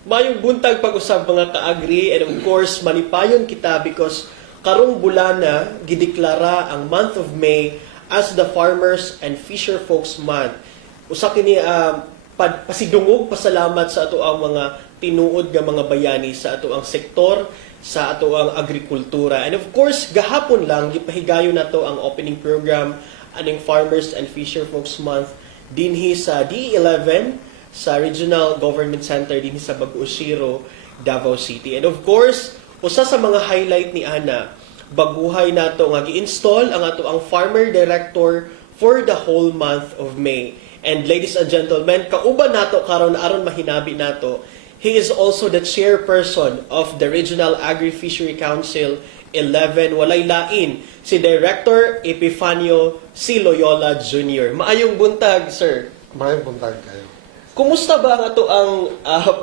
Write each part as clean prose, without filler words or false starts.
Mayong buntag pag-usab mga ka-agri, and of course manipayon kita because karong bulana gideklara ang month of May as the Farmers and Fisher Folks Month. Usa kini pasidungog pasalamat sa ato ang mga tinuod nga mga bayani sa ato ang sektor, sa ato ang agrikultura. And of course, gahapon lang gipahigayon nato ang opening program aning Farmers and Fisher Folks Month dinhi sa D11 sa Regional Government Center din sa Baguio, Davao City. And of course, usa sa mga highlight ni Ana, baguhay nato nga gi-install ang ato ang Farmer Director for the whole month of May. And ladies and gentlemen, kauban nato karon aron mahinabi nato, he is also the chairperson of the Regional Agri-Fishery Council 11, walay lain, si Director Epifanio C. Loyola Jr. Maayong buntag, sir. Maayong buntag kayo. Kumusta ba ang ato ang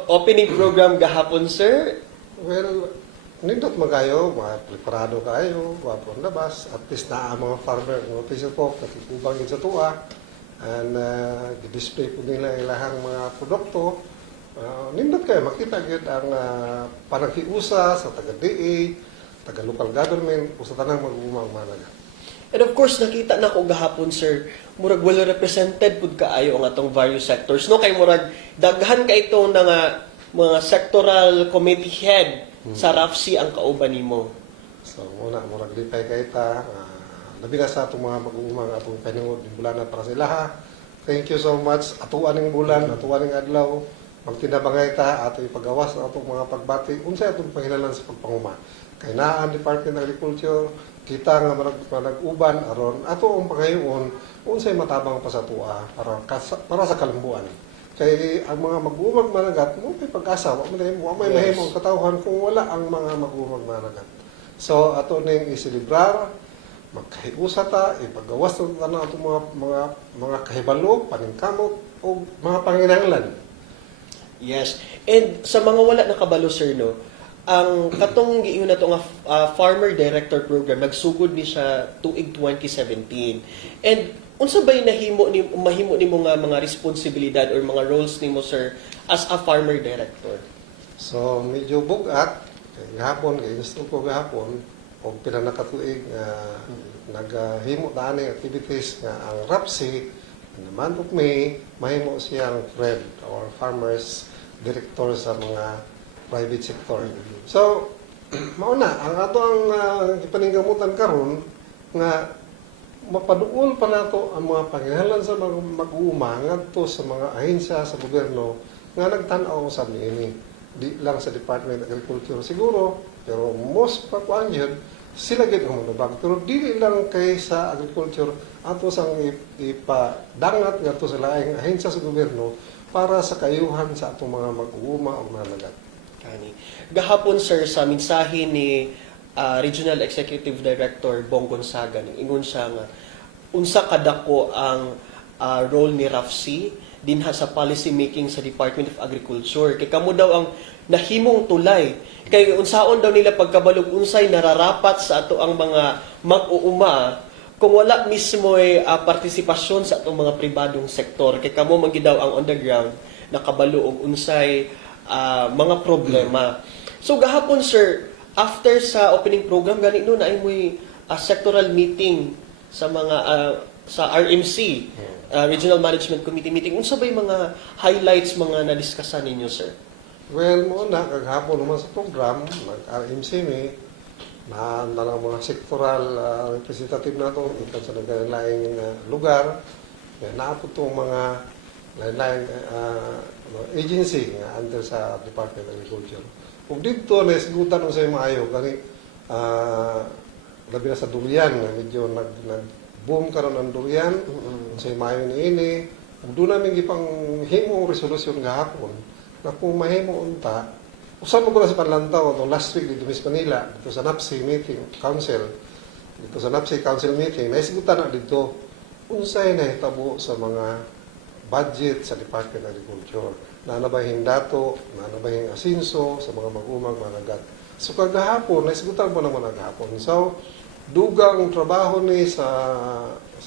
opening program gahapon, sir? Well, nindot magayo, mga preparado kayo, wapon labas, at least na ang mga farmer, mga official po, nakikubang yun sa tuwa, and i-display po nila ilahang mga produkto. Nindot kayo, makita yun ang panakiusa sa taga-DA, taga-local government, o sa tanang mag-umang malaga. And of course, nakita na ko gahapon, sir, murag well represented pud kaayo ang atong various sectors. No, kay murag daghan ka ito nga mga sectoral committee head sa RAFC ang kauban nimo. So, muna, murag lipay kayo ta. Labi na sa itong mga mag-uumang atong paningod ng bulan para sa ilaha. Thank you so much. Atuan ng bulan, atuan ng adlaw. Magtinabangay ta, ato ipagawas na atong mga pagbati. Unsay atong panginalan sa pagpanguma. Kay naan Department of Agriculture, kita nga manag-uban aron ato ang pangayoon unsay matabang pa sa tuwa para sa kalambuan. Kay ang mga mag-uumag managat mo may pag-asa, wa may mahimong katawhan kung wala ang mga mag-uumag managat. So ato ning isilibrar, magkahiusa ta, ipagawas ta na atong mga kahibalo, paningkamot o mga panginahanglan. Yes. And sa mga wala nakabalo, sir, no, ang katong giingon nato nga Farmer Director Program nagsugod ni siya tuig 2017. And unsa bay mahimo nimo nga mga responsibilidad or mga roles nimo, sir, as a Farmer Director? So medyo bugat kay gahapon kay gusto ko gahapon og pinanakatuig naghimo ta ani activities nga ang RAPSI in the month of May mahimo siyang FRED or Farmers Director sa mga private sector. So, mauna, ang ato ang ipaninggamutan karon nga mapaduol pa nato ang mga panginahanglan sa mag-uuma ngadto sa mga ahensya sa gobyerno nga nagtan-aw sa niini. Di lang sa Department of Agriculture siguro, pero most pakuan yun, sila gid ang manubag. Pero dili lang kay sa agriculture ato sang ipadangat ngadto sa laing ahensya sa gobyerno para sa kayuhan sa atong mga mag-uuma o managat. Gahapon, sir, sa mensahe ni Regional Executive Director Bong Gonzaga, ingon siya nga unsa kadako ang role ni RAFC dinha sa policy making sa Department of Agriculture. Kay kamo daw ang nahimong tulay. Kay unsaon daw nila pagkabalog unsay nararapat sa ato ang mga mag-uuma kung wala mismo ay partisipasyon sa atong mga pribadong sektor. Kay kamo man gid daw ang on the ground nakabalo og unsay mga problema. So gahapon, sir, after sa opening program gani no na imoy sectoral meeting sa mga sa RMC, Regional Management Committee meeting. Unsa bay mga highlights mga nadiskusan ninyo, sir? Well, muna kagahapon naman sa program nag-RMC mi na lang mga sectoral representative nato ikan sa naglaing lugar. Naapod tong mga lain-lain agency nga under sa Department of Agriculture. Kung dito na isigutan kung sa'yo maayo, gani labi na sa durian, medyo nag-boom karon ang durian, kung sa'yo maayo ni ini, kung doon namin ipang himong resolusyon gahapon, na kung mahimo unta, usan mo ko na sa Panlantaw, last week dito sa Manila, dito sa NAPSI meeting, council, dito sa NAPSI council meeting, naisigutan na dito, unsay na hitabo sa mga budget sa Department of Agriculture. Nanabahing dato, nanabahing asinso sa mga mag-umag, managat. So kagahapon, naisigutan po naman agahapon. So, dugang trabaho ni sa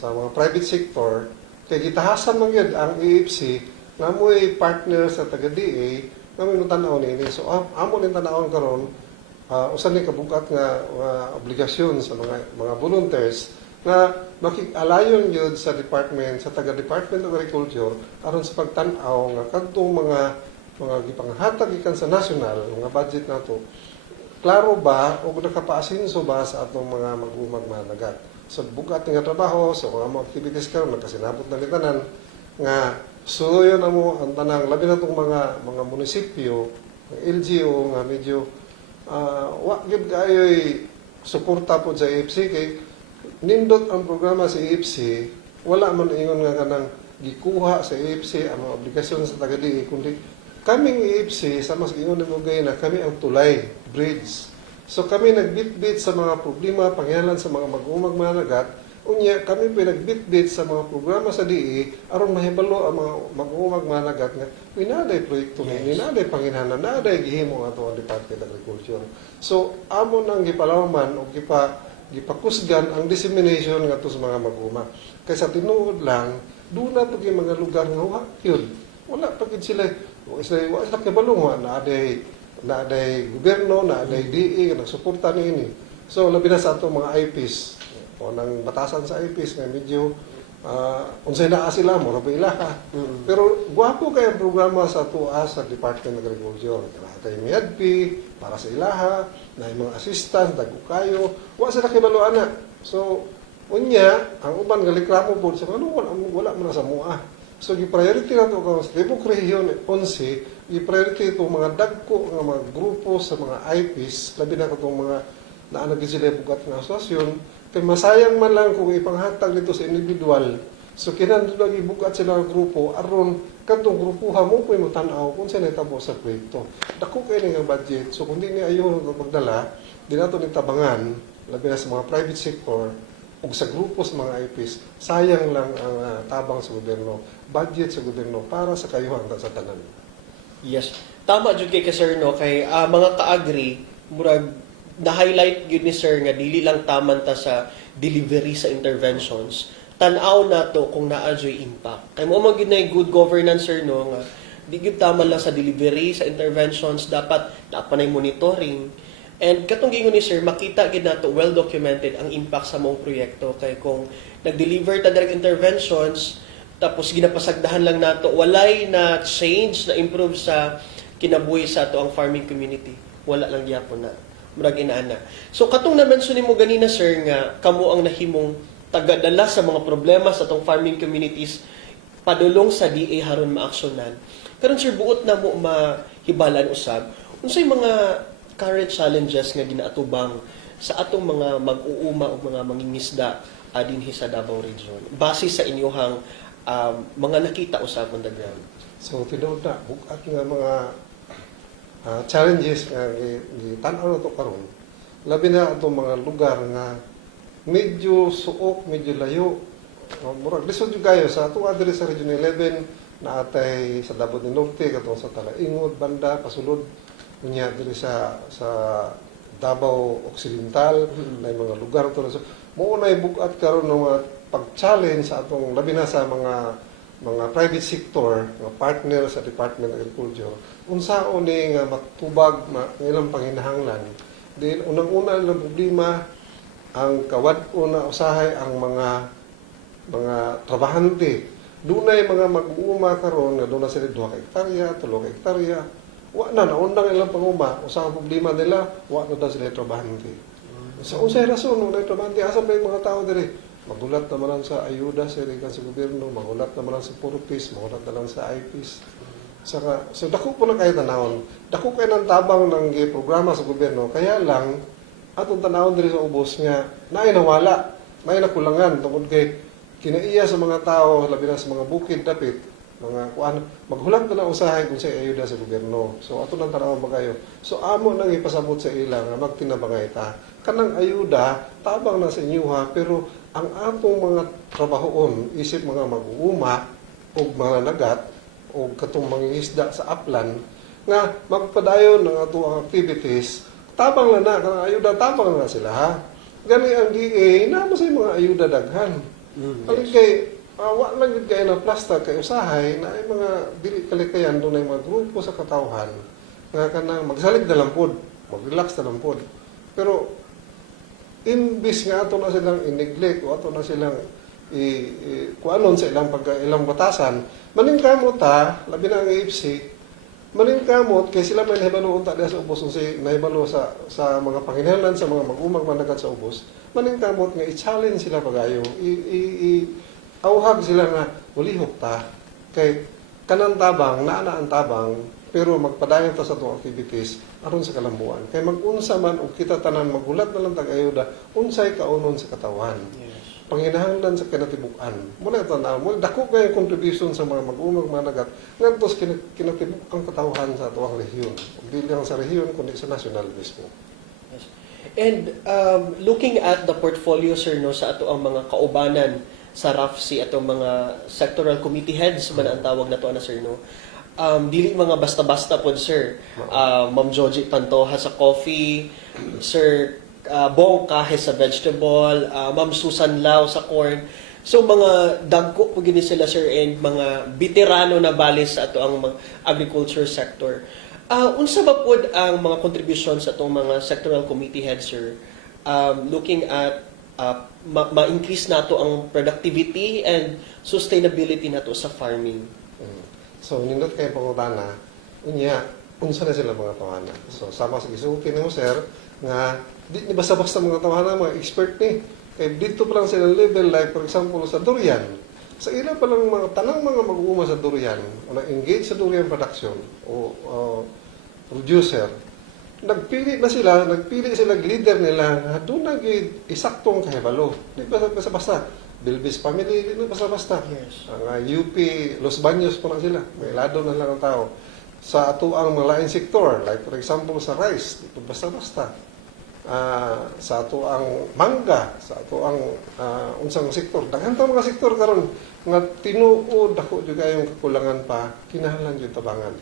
mga private sector, kay gitahasan man yun ang AFC nga mo'y partner sa taga-DA namin tanaw ni ini. So amo ning tanawon karon usan ni kabugat nga obligasyon sa mga volunteers na makig-alayon yun sa department, sa taga-Department of Agriculture aron sa pagtan-aw nga kadtong mga gipanghatag gikan sa national mga budget nato. Klaro ba o nakapaasinso ba sa atong mga mag-umag managat? So bugat nga trabaho, so mga activities karon nakasinabot na tanan nga suyo na mo ang tanang labi na itong mga munisipyo, ng LGU nga medyo wa gid kayo'y suporta po sa AFC kay nindot ang programa sa AFC, wala man ingon nga kanang gikuha sa AFC ang mga obligasyon sa taga-DI, kundi kaming AFC sa mas ingon mo gay na kami ang tulay, bridge. So kami nagbitbit sa mga problema pangyalan sa mga mag-umag managat. Unya, kami pinagbitbit sa mga programa sa DE aron mahibalo ang mga mag-umag managat nga inaday proyekto ni inaday panginahanan naday gihimo ato ang Department of Agriculture. So amo nang gipalawman o gipakusgan ang dissemination ngadto sa mga mag-umag. Kaysa tinuod lang duna pag yung mga lugar nga wa yun. Wala pa gid sila wala kabalong na aday gobyerno na aday DE nga nagsuporta niini. So labi na sa ato mga IPs o nang batasan sa IPs nga medyo unsay naa sila mo ra ila ka. Pero guwapo kay ang programa sa tuwa sa Department of Agriculture. Natay MIADP para sa ilaha, na mga assistant dagko wa sila kibalo ana. So unya ang uban galikramo po sa ano wala man sa mua. So gi-priority na to sa Tibok Region 11, gi-priority to mga dagko nga mga grupo sa mga IPs, labi na katong mga naanag sila bugat nga asosasyon. Kaya masayang man lang kung ipanghatag dito sa individual. So kinahanglan lagi bugat sila ng grupo aron kadtong grupuha mo koy mo tan-aw kung saan itabo sa proyekto. Dako kay nga budget. So kung di ni ayo magdala, di nato ni tabangan labi na sa mga private sector ug sa grupo sa mga IPs, sayang lang ang tabang sa gobyerno, budget sa gobyerno para sa kayuhan sa tanan. Yes. Tama jud kay Sir no kay mga ka-agri murag na-highlight yun ni Sir nga dili lang taman ta sa delivery sa interventions. Tan-aw na to kung naa-joy impact. Kay mo man gyud na good governance Sir no nga di gyud tama lang sa delivery sa interventions, dapat napanay monitoring. And katong gingon ni Sir, makita gid nato well documented ang impact sa mong proyekto kay kung nag-deliver ta direct interventions tapos ginapasagdahan lang nato walay na change na improve sa kinabuhi sa ato ang farming community. Wala lang gyapon na murag inaana. So katong na-mention nimo ganina Sir nga kamo ang nahimong tagadala sa mga problema sa atong farming communities padulong sa DA haron maaksyonan. Karon Sir buot na mo mahibalan usab unsay mga current challenges nga ginaatubang sa atong mga mag-uuma o mga mangingisda dinhi sa Davao Region base sa inyohang mga nakita usab on the ground. So tinuod na bugat nga mga challenges nga tan-aw na to karon. Labi na atong mga lugar nga medyo suok, medyo layo. Murag lisod jud kayo sa ato adre sa Region 11 na atay sa Davao del Norte katong sa Talaingod banda pasulod unya diri sa Davao Occidental na mga lugar to so mo nay bugat karon ng mga pag-challenge sa atong labi na sa mga private sector nga partner sa Department of Agriculture unsaon ni nga matubag ilang panginahanglan din unang-una lang problema ang kawad-o na usahay ang mga trabahante dunay mga mag-uuma karon nga doon na sila 2 ka hektarya 3 ka hektarya wa na naundang ilang panguma usa ang problema nila wa na daw sila trabahante sa unsay rason na trabahante asa ba yung mga tao diri magulat naman lang sa ayuda sa irikan sa gobyerno, magulat naman lang sa purpose, magulat na lang sa IPs. Saka, so dako po na kayo tanawon. Dako kayo ng tabang ng programa sa gobyerno, kaya lang, atong tanawon diri sa ubos nga, naay nawala, naay nakulangan, tungkol kay kinaiya sa mga tao, labi na sa mga bukid, dapit, mga kuan, maghulat na lang usahay kung sa ayuda sa gobyerno. So, ato nang tanawon ba kayo? So, amo nang ipasabot sa ilang, magtinabangay ta. Kanang ayuda, tabang na sa inyo ha, pero ang atong mga trabahoon, isip mga mag-uuma o mga nagat o katong mangingisda sa upland nga magpadayon ng atong activities, tabang na kanang ayuda, tabang na sila ha. Gani ang DA, naman sa mga ayuda daghan. Yes. Kay wa lang gid kay na plasta kay usahay na ay mga dili kalikayan doon ay mga grupo sa katawhan nga kanang magsalig na lang pod, mag-relax na lang pod. Pero imbis nga ato na silang i-neglect o ato na silang kuanon sa ilang batasan, maningkamot ta, labi na ang AFC, maningkamot kay sila may nahibalo unta sa ubos unsay nahibalo sa mga panginahanglan sa mga mag-umag managat sa ubos, maningkamot nga i-challenge sila pagayo, auhag sila nga ulihok ta kay kanang tabang naa ang tabang pero magpadayon ta sa atong activities aron sa kalambuan kay mag-unsa man og kita tanan magulat na lang tag-ayuda unsay kaunon sa katawan panginahanglan sa kinatibuk-an mo na ito na mo dako kay contribution sa mga mag-umag managat ngadtos kinatibuk-ang katawhan sa atong rehiyon dili lang sa rehiyon kundi sa national mismo. And looking at the portfolio, sir, no, sa ato ang mga kaubanan sa RAFC atong mga sectoral committee heads man ang tawag na to na, sir, no? Dili mga basta-basta pod, sir. Ma'am Joji Pantoja sa coffee, Sir Bong Kahe sa vegetable, Ma'am Susan Lau sa corn. So mga dagko po gini sila, sir, and mga veterano na balis sa ato ang agriculture sector. Unsa ba pod ang mga contributions sa atong mga sectoral committee heads, sir? Looking at ma-increase nato ang productivity and sustainability nato sa farming. So nindot kay pangutana unya unsa na sila mga tawanan. So sama sa gisulti nimo, sir, nga di ni basta-basta mga tawanan mga expert ni kay dito pa lang sila level like for example sa durian. Sa ila pa lang mga tanang mga mag-uuma sa durian o na-engage sa durian production o producer, nagpili sila leader nila nga doon nag-isaktong kahibalo. Di basta-basta. Bilbis family, di na basta-basta. Yes. Ang UP, Los Baños po na sila. May lado na lang ang tao. Sa ato ang mga lain sektor, like for example sa rice, di po basta-basta. Sa ato ang mangga, sa ato ang unsang sektor. Daghan ta mga sektor karon nga tinuod ako juga yung kakulangan pa, kinahanglan yung tabangan.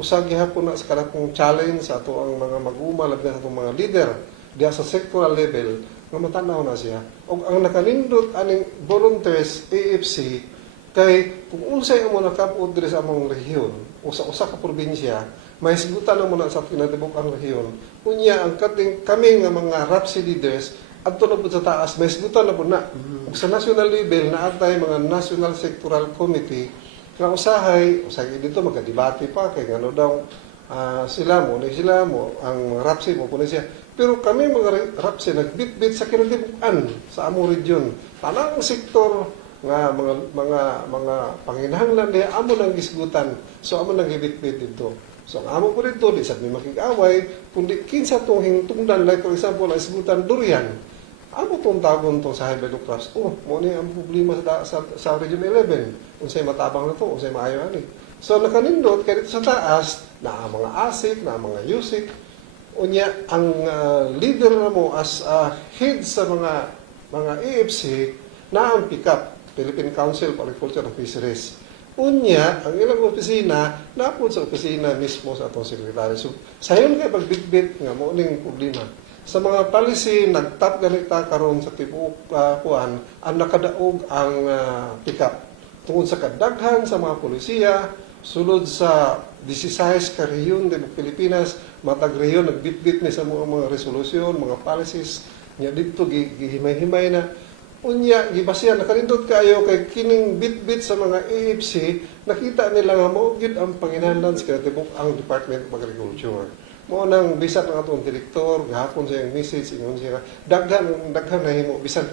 Usag gihapon na sa kanakong challenge sa ato ang mga mag-uma labi sa atong mga leader diha sa sectoral level nga matanaw na siya. Og ang nakanindot aning volunteers AFC kay kung unsay amo nakapod diri sa among rehiyon o sa usa ka probinsya, may sigutan mo na sa tinatibok ang rehiyon. Unya ang kami nga mga RAPC leaders adto na pud sa taas, may sigutan na pud na. Ug sa national level naatay mga national sectoral committee nga usay dito magkadebate pa kay ngano daw sila mo ang RAPSI mo puno siya pero kami mga RAPSI nagbitbit sa kinatibuk-an sa among region tanang sektor nga mga panginahanglan diha amo nang gisgutan so amo nang gibitbit dito so ang amo po dito di sad may makig-away kundi kinsa tong hingtungdan like for example ang isgutan durian amo tong tagon to sa high crops mo ni ang problema sa region 11 unsay matabang na to unsay maayo ani so nakanindot kay dito sa taas na mga ASIC na mga USIC unya ang leader na mo as head sa mga AFC na ang pick up Philippine Council for Agriculture and Fisheries unya ang ilang opisina napod sa opisina mismo sa atong sekretary so sayon kay pagbitbit nga mo ning problema sa mga policy nagtap ganita karon sa tibok kuan ang nakadaog ang pick up tungod sa kadaghan sa mga polisiya sulod sa 16 ka rehiyon ng Pilipinas, matag rehiyon nagbitbit ni sa mga resolusyon, mga policies nya dito gihimay-himay na unya gibasihan nakanindot kaayo kay kining bitbit sa mga AFC nakita nila nga mao gyud ang panginahanglan sa kinatibuk ang Department of Agriculture. Mo nang bisan ang atong direktor gahapon sa iyang message ingon siya daghan na himo bisan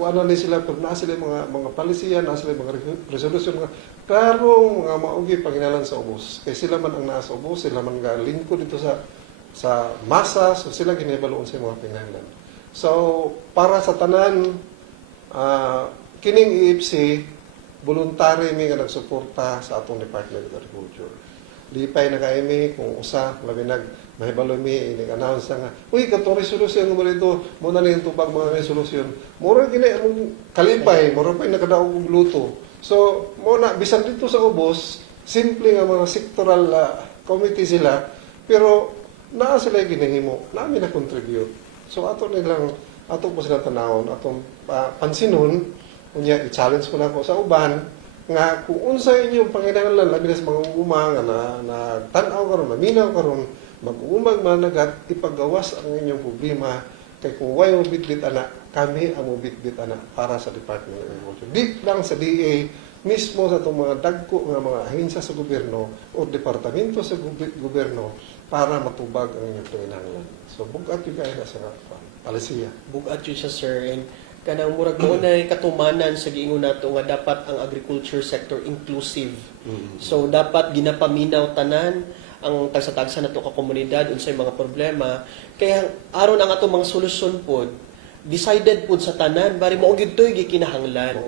kuano ni sila pero na sila mga palisiyan na sila mga resolution mga karong mga maugi panginahanglan sa ubos kay sila man ang naa sa ubos sila man lingkod dito sa masa so sila ginahibaloon sa mga pinahanglan so para sa tanan kining EFC voluntary mi nga nagsuporta sa atong Department of Agriculture. Lipay na kaimi kung usa labi mahibalo mi inig-announce nga uy katong resolution mo dito mo na ning tubag mga resolution mura gini among kalipay mura pa nakadaog og luto so mo na bisan dito sa ubos simple nga mga sectoral committee sila pero naa sila ginahimo nami na contribute so ato po sila tanawon atong pansinon Unya i-challenge ko na ko sa uban nga kung unsa inyong panginahanglan labi na sa mga ugma nga na tan-aw karon, maminaw karon, mag-umag managat ipagawas ang inyong problema kay kung way mo bitbit ana, kami ang mo bitbit ana para sa Department of Agriculture. Di lang sa DA mismo sa itong mga dagko nga mga ahensya sa gobyerno o departamento sa gobyerno para matubag ang inyong panginahanglan. So bugat yung kaya sa palisiya. Bugat yun siya, sir. And kanang murag mo na katumanan sa giingon nato nga dapat ang agriculture sector inclusive. So dapat ginapaminaw tanan ang tagsa-tagsa nato ka komunidad unsay mga problema kaya aron ang ato mga solusyon pod decided pod sa tanan bari mao gyud toy gikinahanglan.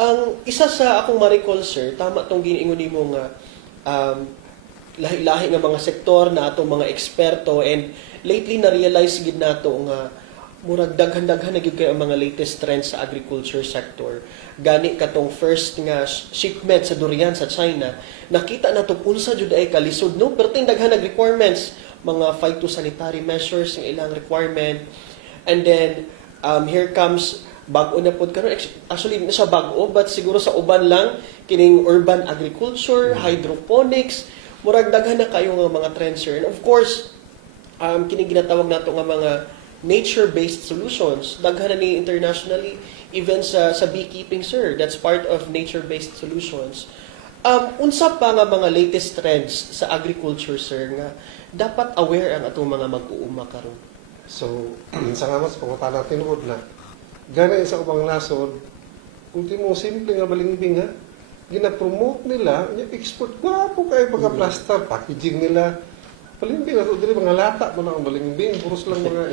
Ang isa sa akong ma-recall, sir, tama tong giingon nimo nga lahi-lahi nga mga sektor na atong mga eksperto and lately na-realize gid nato nga murag daghan-daghan na gyud kay ang mga latest trends sa agriculture sector. Gani katong first nga shipment sa durian sa China, nakita na to unsa jud ay kalisod no, pero ting daghan nag requirements, mga phytosanitary measures ang ilang requirement. And then here comes bag-o na pod karon, actually na siya bag-o but siguro sa uban lang kining urban agriculture, hydroponics, murag daghan na kayo nga mga trends, sir. And of course, kining ginatawag nato nga mga nature-based solutions. Daghan na ni internationally, even sa beekeeping, sir. That's part of nature-based solutions. Unsa pa nga mga latest trends sa agriculture, sir, nga dapat aware ang atong mga mag-uuma karon? So, sa nga mas pangutana tinuod na, gana sa ubang nasod, ultimo simple nga balimbing ha, gina-promote nila, export, gwapo kayo pagka-plaster, packaging nila, balimbing na ito, dili mga lata mo na ang balimbing, puros lang mga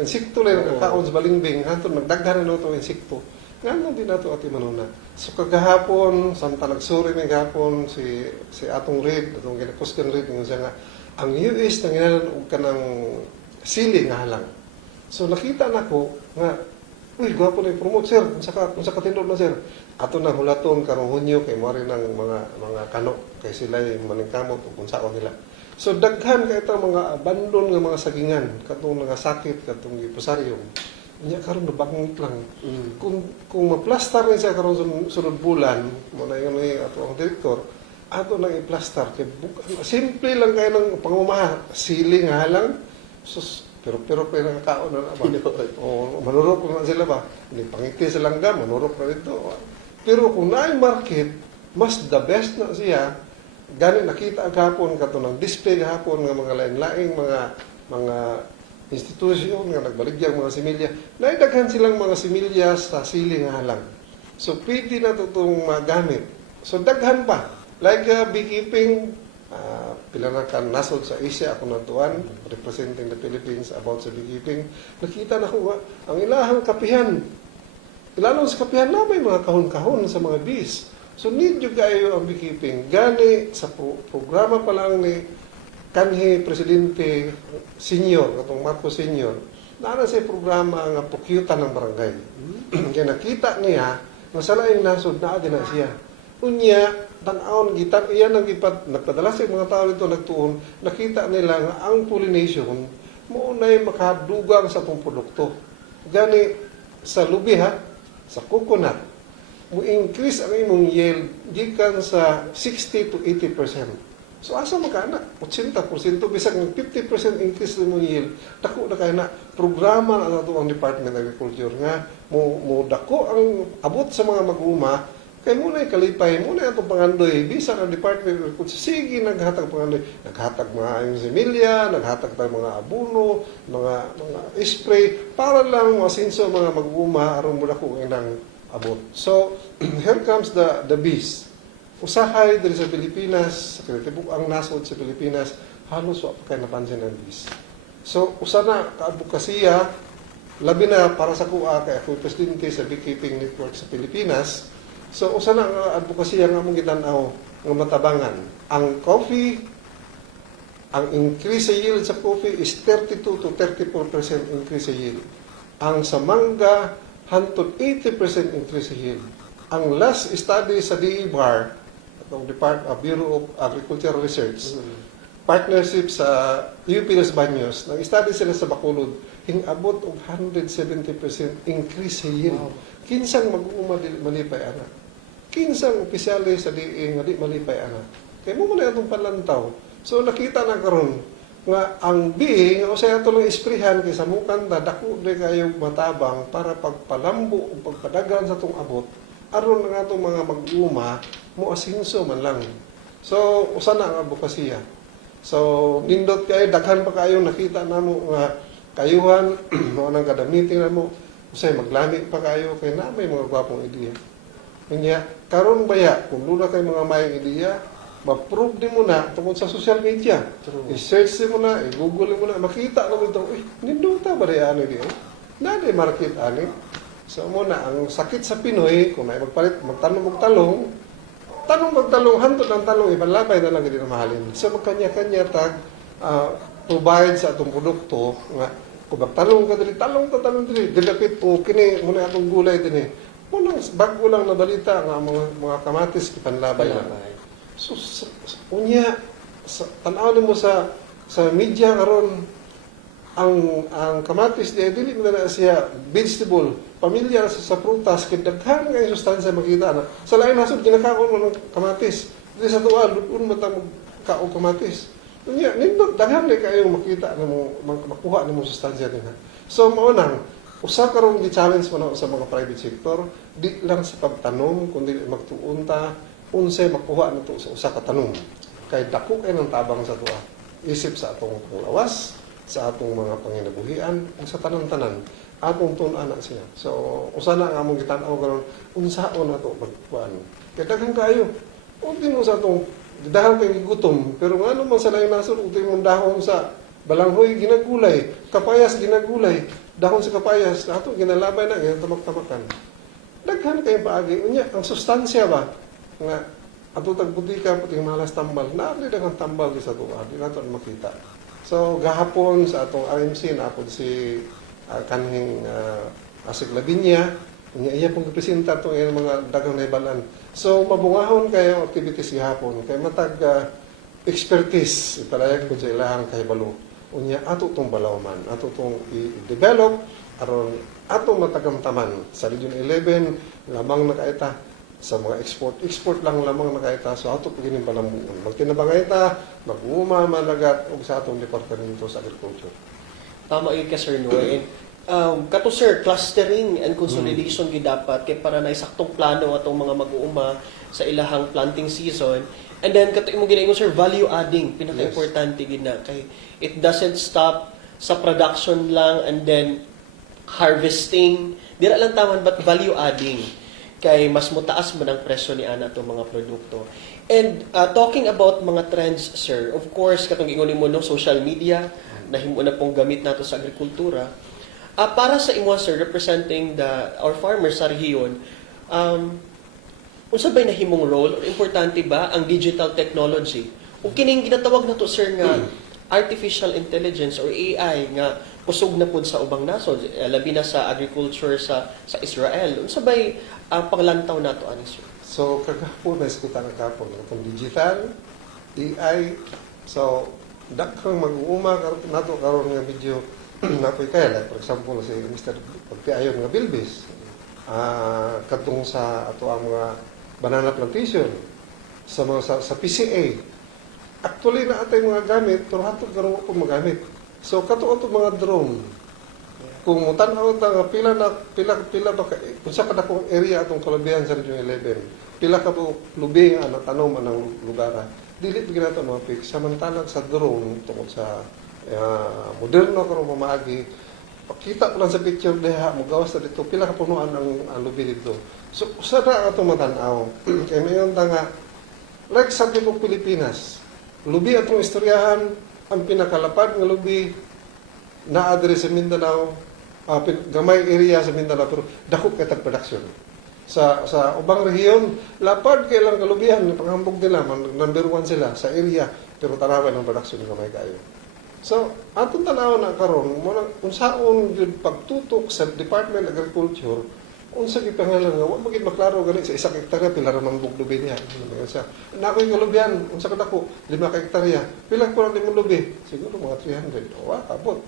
insekto lang nakakaon sa balimbing, hanto nagdaghan na ito insekto. Nga din nato ati manuna. So kagahapon, samta nagsuri may gahapon, si Atong Reid, atong ginapuskan Reid, nga siya nga, ang US nang inalan og kanang sili nga halang. So nakita nako nga, uy, gwapo na i-promote, sir, kung sa katindog na, sir. Ato na hulaton karong Hunyo kay mari ng mga kano, kay sila yung maningkamot o kung saan nila. So daghan kay itong mga abandon nga mga sagingan, katong mga sakit, katong gipusaryong. Nya karon nabangit lang. Kung maplastar na siya karon sunod bulan, mo na yun ato ang direktor, ato nang i-plaster kay simple lang kay ng pangumaha, siling halang. Sus, pero kay nakakaon na ba? O manurok na sila ba? Hindi pangiti sa langga, manurok na dito. Pero kung naay market, mas the best na siya. Gani nakita agapon kato ng display gahapon nga mga lain-laing mga institusyon nga nagbaligyang mga similya. Naidaghan silang mga similya sa siling halang. So pwede na to itong magamit. So daghan pa. Like beekeeping, pila na kan nasod sa Asia ako natuan, representing the Philippines about sa beekeeping. Nakita na ko ang ilahang kapihan. Ilalong sa kapihan na may mga kahon-kahon sa mga bees. So need yung kayo ang beekeeping. Gani sa programa pa lang ni kanhi Presidente Senior, katong Marcos Senior, naara sa programa nga pukyutan ng barangay. Kaya nakita niya, masalaing nasod na din na siya. Unya, tan-aon, iyan ang nagpadala sa mga tao dito nagtuon, nakita nila nga ang pollination, maunay makadugang sa itong produkto. Gani, sa lubi ha, sa coconut, mo-increase ang imong yield gikan sa 60 to 80%. So asa magkana? 80% bisag ng 50% increase sa imong yield. Dako na kay na programa na ato ang Department of Agriculture nga mo dako ang abot sa mga mag-uuma kay muna kalipay muna atong pangandoy bisan ang Department of Agriculture sige naghatag pangandoy, naghatag mga ayong semilya, naghatag tayong mga abono, mga spray para lang masinso mga mag-uuma aron mo dako ang abot. So, here comes the bees. Usahay diri sa Pilipinas, sa kitibuk ang nasod sa Pilipinas, halos wa pa kay napansin ang bees. So, usa na kaadvokasya, labi na para sa kuha kay ako presidente sa Beekeeping Network sa Pilipinas. So, usa na ang advokasya nga among gitan-aw nga matabangan. Ang coffee, ang increase sa yield sa coffee is 32 to 34% increase sa yield. Ang sa mangga, hantod 80% increase sa yield. Ang last study sa DEBAR, itong Bureau of Agricultural Research, partnership sa UP Los Baños, nag-study sila sa Bacolod, hingabot og 170% increase sa yield. Kinsang mag-uuma malipay ana. Kinsang opisyale sa DA nga di malipay ana. Kay mo na atong panlantaw. So nakita na karon nga ang BA nga usay ato lang isprihan kay sa mukanta dako de kayo matabang para pagpalambo o pagpadagan sa tong abot aron nga atong mga mag-uuma mo asinso man lang. So usa na ang advokasya. So nindot kayo daghan pa kayo nakita namo nga kayuhan mo nang kada meeting namo usay maglami pa kayo kay na may mga gwapong ideya. Kanya karon baya kung lula kay mga mayong ideya ma-prove din mo na tungkol sa social media. I-search mo na, i-google mo na, makita na mo ito, nindota ba rin ano diyo? Nade market ani. So muna, ang sakit sa Pinoy, kung may magtanong, hantod ng talong, ipanlabay na lang hindi na mahalin. So magkanya-kanya tag, provide sa atong produkto, nga, kung magtanong ka dili, talong dili, dilapit o kini, muna atong gulay din Munang bago lang na balita nga mga kamatis, ipanlabay na. So, unya, tanaw mo sa media karon ang kamatis dili mo na siya vegetable, pamilyar sa prutas, kay daghan nga sustansya makita na. Sa lain nasod ginakaon mo ng kamatis. Dili sa tuwa, lupon mo ta kaog kamatis. Unya, nindot daghan ni kayo makita na mo makuha na mo sustansya dinha. So mao nang usa karon gi-challenge mo na sa mga private sector, di lang sa pagtanom kundi magtuon ta unsay makuha nato sa usa ka tanong kay dako kay ng tabang sa tuwa isip sa atong panglawas sa atong mga panginabuhian ug sa tanan-tanan atong tun-an na siya. So usa na nga among gitan-aw karon unsaon nato magkuan kay daghan kayo unti mo sa atong dahil kay gutom pero ngano man sa lain nasod unti mo dahon sa balanghoy ginagulay kapayas ginagulay dahon sa kapayas ato ginalabay na ginatamak-tamakan daghan kay paagi unya ang sustansya ba nga ato tagbutika puting malas tambal na daghang tambal sa tuwa di nato makita. So gahapon sa atong RMC na apod si kanhing Asik Lavinia iya pong representa tong mga daghang naibalan. So mabungahon kayo activities gahapon kay matag expertise ipalayag ko sa ilahang kahibalo unya ato tong balawman ato tong i-develop aron ato matagamtaman sa Region 11 lamang nakaita sa mga export lang lamang nakaita so ato pagining palambuon magtinabangayta mag-uma malagat og sa atong departamento sa agriculture. Tama yun ka, Sir Noe. Kato, Sir, clustering and consolidation gid dapat kay para na isaktong plano atong mga mag-uuma sa ilahang planting season. And then, kato imong ginaingon, Sir, value adding. Pinaka-importante gid na. Kay it doesn't stop sa production lang and then harvesting. Dira lang taman, but value adding. Kay mas mutaas man ang presyo ni ana itong mga produkto. And talking about mga trends, Sir, of course, katong ingon mo no, social media, nahimo na pong gamit nato sa agrikultura. Para sa imo, Sir, representing our farmers sa rehiyon, unsa bay nahimong role or importante ba ang digital technology? Ug kining ginatawag nato, Sir, nga artificial intelligence or AI nga kusog na pud sa ubang nasod, labi na sa agriculture sa Israel. Unsa bay panglantaw nato ani, Sir? So kagahapon na iskutan ang kapon itong digital AI so daghang mag-uuma nato karon nga video napoy kaya like for example si Mr. Pagtiayon nga Bilbis katong sa ato ang mga banana plantation sa mga sa PCA actually na atay mga gamit pero hatod karon ko magamit so kato mga drone kung mutan-aw ta nga pila ba kung sa kadakong area atong kalabihan sa Region 11 pila ka po lubi nga natanom anang lugar dili bigyan nato mga fix samantalang sa drone tungod sa moderno karon pamaagi pakita ko lang sa picture diha mogawas na dito pila ka punuan ang lubi dito so usa ra atong matan-aw kay mayon ta nga like sa tipong Pilipinas lubi atong istoryahan ang pinakalapad nga lubi naa diri sa Mindanao gamay area sa Mindanao pero dako kay tag production sa ubang rehiyon lapad kay lang kalubihan panghambog nila number 1 sila sa area pero tanawan ang production gamay kayo so atong tanaw na karon mo unsaon gyud pagtutok sa Department of Agriculture unsa gipangalan nga wa magid maklaro gani sa 1 hektarya pila ra man buglubi niya. Sa nakoy kalubyan unsa kadako 5 hektarya. Pila ko lang imong lubi? Siguro mga 300. O abot.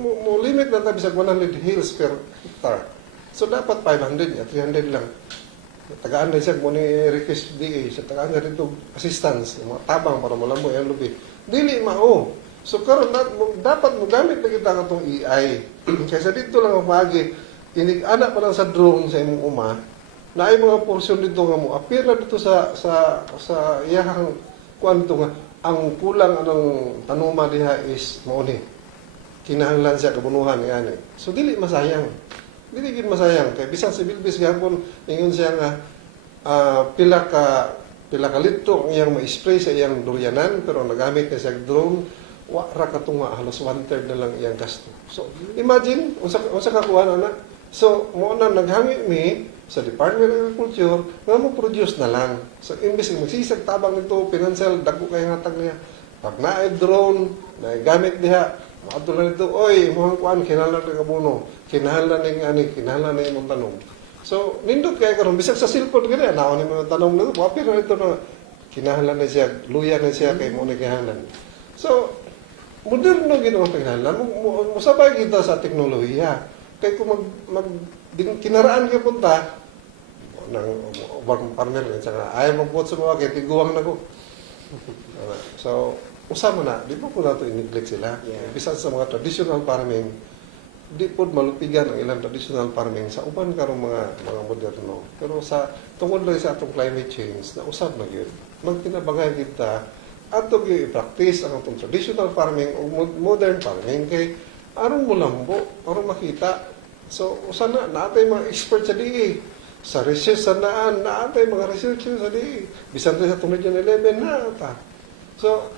Mo limit na ta bisag 100 hills per hectare. So dapat 500 ya, 300 lang. Tagaan na siya mo ni request DA sa tagaan na dito assistance, mga tabang para malambo ang lubi. Dili mao. So karon dapat mo gamit na kita katong AI. Kaysa dito lang ang pagi inig-ana pa lang sa drone sa imong uma, na ay mga porsyon dito nga mo, appear na dito sa iyahang kuan dito nga, ang kulang anong tanuma diha is mauni. Kinahanglan siya kabunuhan ni ani. So dili masayang. Dili gid masayang kay bisan si Bilbis gahapon ingon siya nga pila ka litro ang iyang ma-spray sa iyang durianan pero nagamit na siya drone wa ra katunga halos 1/3 na lang iyang gasto. So imagine unsa ka kuha na. So, mo na naghangit mi sa Department of Agriculture nga mo produce na lang. So, imbes magsisag tabang nito, financial, dagko kayo hatag niya. Pag naay drone, naay gamit diha, maadto lang nito, oy, mohang kuan, kinahanglan ng abono, kinahanglan ng ani, kinahanglan ng imong tanong. So, nindot kayo karon bisag sa cellphone gani, naon ni mga tanong nito, wapir na ito na, kinahanglan na siya, luya na siya, kay mo na kinahanglan. So, moderno ginawa kinahanglan, musabay kita sa teknolohiya. Kaya kung kinaraan ka punta, ng ubang farmer, ayaw mag-vote sa mga kaya tiguang na ko. So, usama na, di ba po nato in-neglect sila? Yeah. Bisa sa mga traditional farming, di po malupigan ang ilang traditional farming sa uban karong mga moderno. Pero sa tungkol lang sa atong climate change, na usab na yun. Magtinabangay kita, ato i-practice ang atong traditional farming o modern farming kay aron mo lambo, aron makita. So, sana, naatay mga expert sa DA. Sa research sa naan, naatay mga researcher sa DA. Bisan rin sa 2011, naata. So,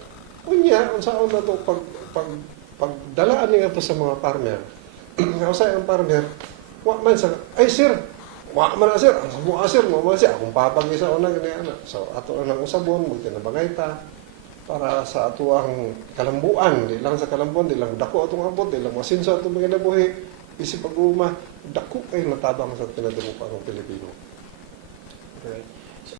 unya, unsaon na ito, pagdalaan niya ito sa mga farmer. Usay ang farmer, wa man sa, ay sir, wa man na sir, ang sabu sir, mo man siya, akong papag isa una, ganyan. So, ato na ng usabon, magtinabangay ta, para sa ato ang kalambuan, di lang sa kalambuan, di lang dako atong abot, di lang masinso atong mga nabuhi, isip pag-uma, dako kayo natabang sa pinadamo pa ng Pilipino. Right.